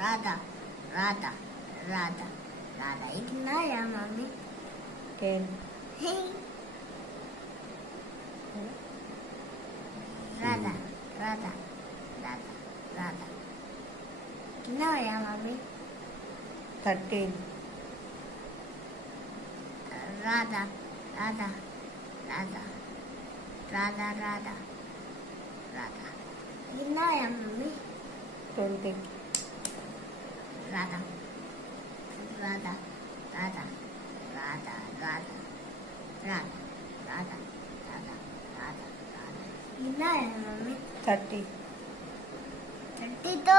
राधा राधा राधा राधा इतना या मम्मी 10. राधा राधा राधा राधा कितना या मम्मी 13. राधा राधा राधा राधा राधा राधा कितना या मम्मी 20. राधा राधा राधा राधा राधा राधा राधा राधा राधा राधा कितना है मम्मी 30. 30 तो